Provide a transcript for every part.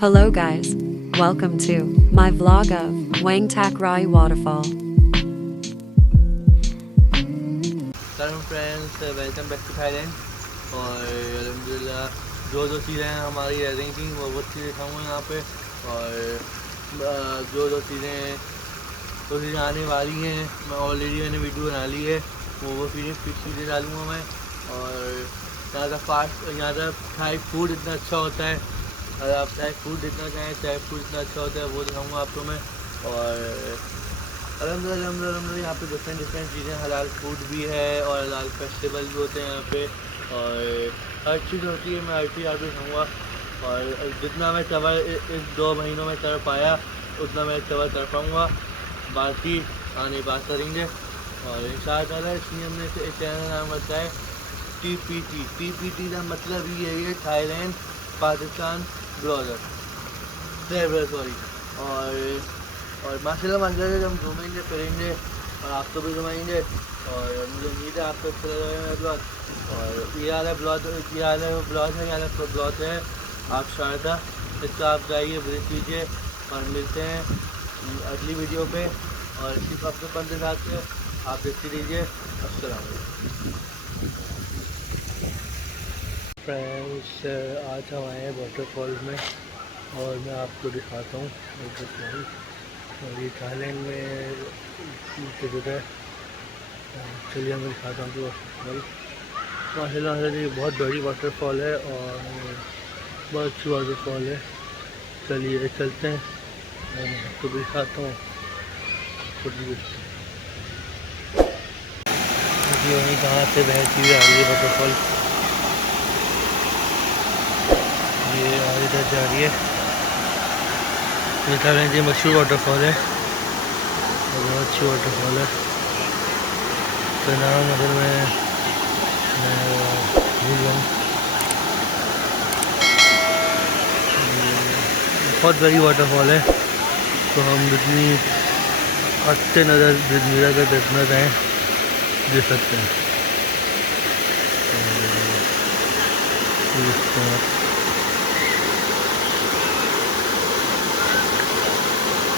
Hello guys, welcome to my vlog of Wang Tak Rai Waterfall. Hello friends, welcome back to Thailand. और अल्हम्दुलिल्लाह जो चीज़ें हमारी रह रही थी वो चीज़ें दिखाऊँगा यहाँ पे। और जो चीज़ें आने वाली हैं मैं ऑलरेडी मैंने वीडियो बना ली है, वो चीज़ें डालूँगा मैं। और यहाँ का थाई फूड इतना अच्छा होता है, अगर आप थाई फूड देखना चाहें, थाई फूड इतना अच्छा होता है वो दिखाऊँगा आपको मैं। और अल्हम्दुलिल्लाह यहाँ पे डिफरेंट चीज़ें, हलाल फूड भी है और हलाल फेस्टिवल भी होते हैं यहाँ पे। और हर चीज़ होती है, मैं हर चीज़ आपको दिखाऊँगा। और जितना मैं कवर इस 2 महीनों में कर पाया उतना मैं कवर कर पाऊँगा, बाकी आने बात करेंगे। और इंशाअल्लाह इसलिए हमने इस चैनल का नाम रखा है TPT का मतलब ये है Thailand Pakistan blogger traveller, sorry. और माशाल्लाह जब हम घूमेंगे फिरेंगे और आपको भी घुमाएंगे। और मुझे उम्मीद है आपको अच्छा लगा मेरा ब्लॉग। और ये वाला ब्लॉग है आप शायद था, इसका आप जाइए विजिट कीजिए। और मिलते हैं अगली वीडियो पे, और इसी को अपने बंद साथ से आप देखते रहिए। अस्सलाम वालेकुम फ्रेंड्स, आज हम आए हैं वाटरफॉल में और मैं आपको दिखाता हूँ वाटरफॉल। और ये थाईलैंड में स्थित है। चलिए मैं दिखाता हूँ कि वाटरफॉल माशाल्लाह ये बहुत बड़ी वाटरफॉल है और बहुत अच्छी वाटरफॉल है। चलिए चलते हैं, मैं आपको दिखाता हूँ। वहीं कहाँ से बहती हुई आ रही है वाटरफॉल, ये और इधर जा रही है। ये थाईलैंड की मशहूर वाटरफॉल है और बहुत अच्छी वाटरफॉल है। तो नाम अगर मैं भूल जाऊँ, बहुत बड़ी वाटरफॉल है। तो हम जितनी हटते नज़र मेरा अगर देखना चाहें देख सकते हैं।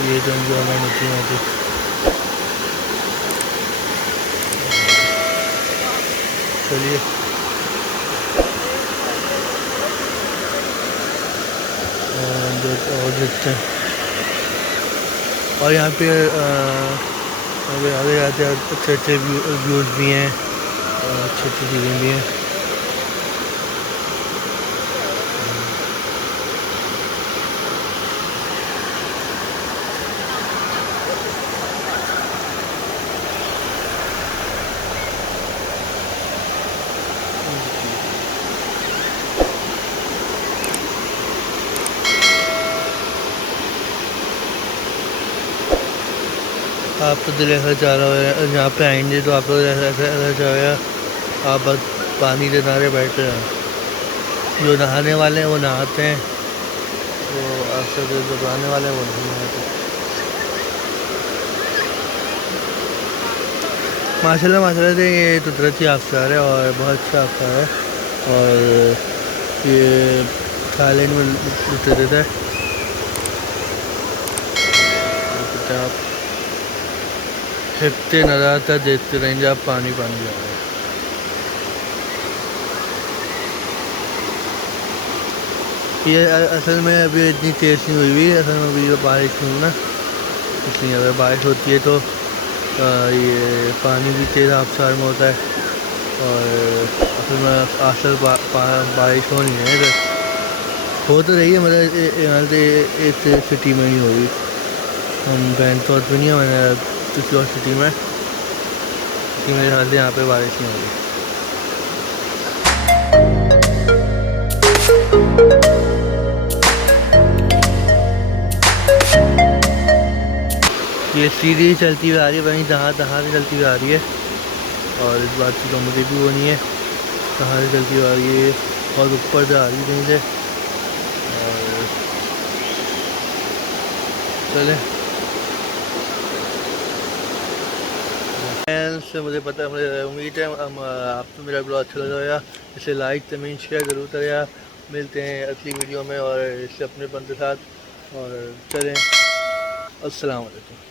ये जो एंजॉयमेंट होती है यहाँ पे। चलिए और देखते हैं। और यहाँ पे आगे जाते अच्छे व्यूज़ भी हैं और अच्छी चीज़ें भी हैं। आप तो दिल ऐसा चाह रहा है यहाँ पे आएंगे तो आप लोग ऐसा चाहेगा आप बस पानी के किनारे बैठे हैं। जो नहाने वाले हैं वो नहाते हैं, वो आपसे जो नहाने वाले हैं वो नहीं नहाते। माशाल्लाह से ये कुदरती आबशार है और बहुत अच्छा आबशार है। और ये थाईलैंड में स्थित है। आप हिपते नज़र तक देखते रहेंगे, आप पानी जा रहा है। ये असल में अभी इतनी तेज़ नहीं हुई हुई, असल में अभी बारिश नहीं ना, इसलिए अगर बारिश होती है तो ये पानी भी तेज़ आबशार में होता है। और असल में आजकल बारिश हो नहीं है इधर, हो तो रही है मतलब यहाँ से एक सिटी में नहीं हो रही। हम बैंतौर पे नहीं है, मैंने किसी और सिटी में, कि मेरे ख्याल से यहाँ पे बारिश नहीं हो रही। ये सीधी चलती हुई आ रही है, वहीं जहाँ से चलती हुई आ रही है। और इस बात की तो मुझे भी वो नहीं है कहाँ से चलती हुई आ रही है, और ऊपर से आ रही है कहीं से। और चले से मुझे पता है, मुझे उम्मीद है आपको मेरा ब्लॉग अच्छा लगा, इसे लाइक कमेंट शेयर ज़रूर करेगा। मिलते हैं अगली वीडियो में और इससे अपनेपन के साथ, और चलें। अस्सलाम वालेकुम।